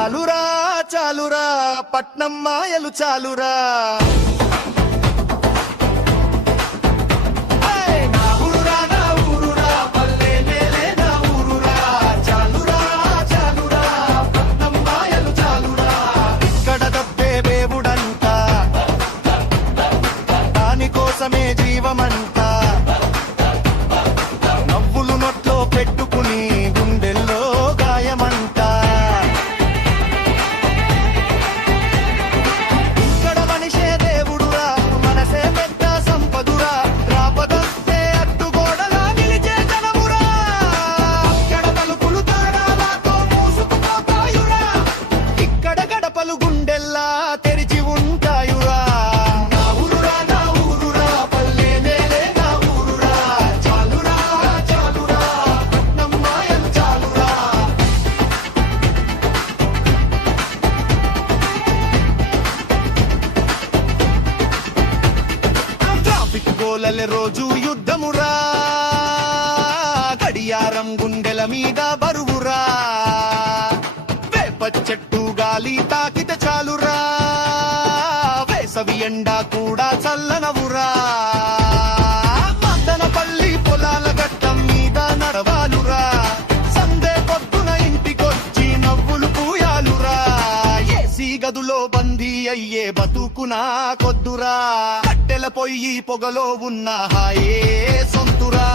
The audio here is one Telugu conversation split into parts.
చాలురా చాలురా పట్నం మాయలు చాలురా కోసమే జీవమంతా నవ్వులు నొట్లో పెట్టుకుని గుండెల్లో గాయమంతా ఇక్కడ మనిషే దేవుడురా మనసే పెద్ద సంపదురా రాపదొస్తే అడ్డుగోడలా నిలిచే జనమురా ఇక్కడ తలుపులు తాళాలతో మూసుకుపోతాయురా ఇక్కడ గడపలు గుండెల్లా తెరిచి ఉంటాయురా గోలల రోజు యుద్ధమురా గడియారం గుండెల మీద బరువురా వేప చెట్టు గాలి తాకితే చాలురా వేసవి ఎండా కూడా చల్లనవురా మదనపల్లి పొలాల గట్టం మీద నడవాలురా సందే పొద్దున ఇంటికొచ్చి నవ్వులు పూయాలురా ఏసీ గదులో బందీ అయ్యే బతుకునా కొద్దురా కట్టెల పొయ్యి పొగలో ఉన్న హాయే సొంతురా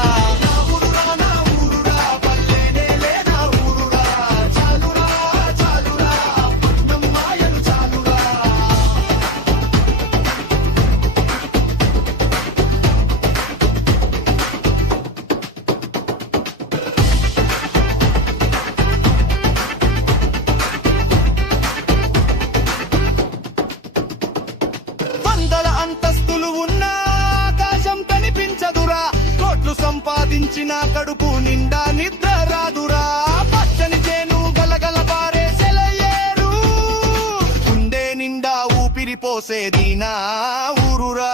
వందల అంతస్తులు ఉన్న ఆకాశం కనిపించదురా కోట్లు సంపాదించిన కడుపు నిండా నిద్ర రాదురా పచ్చని చేను గలగల పారే సెలయేరు గుండె నిండా ఊపిరి పోసేది నా ఊరురా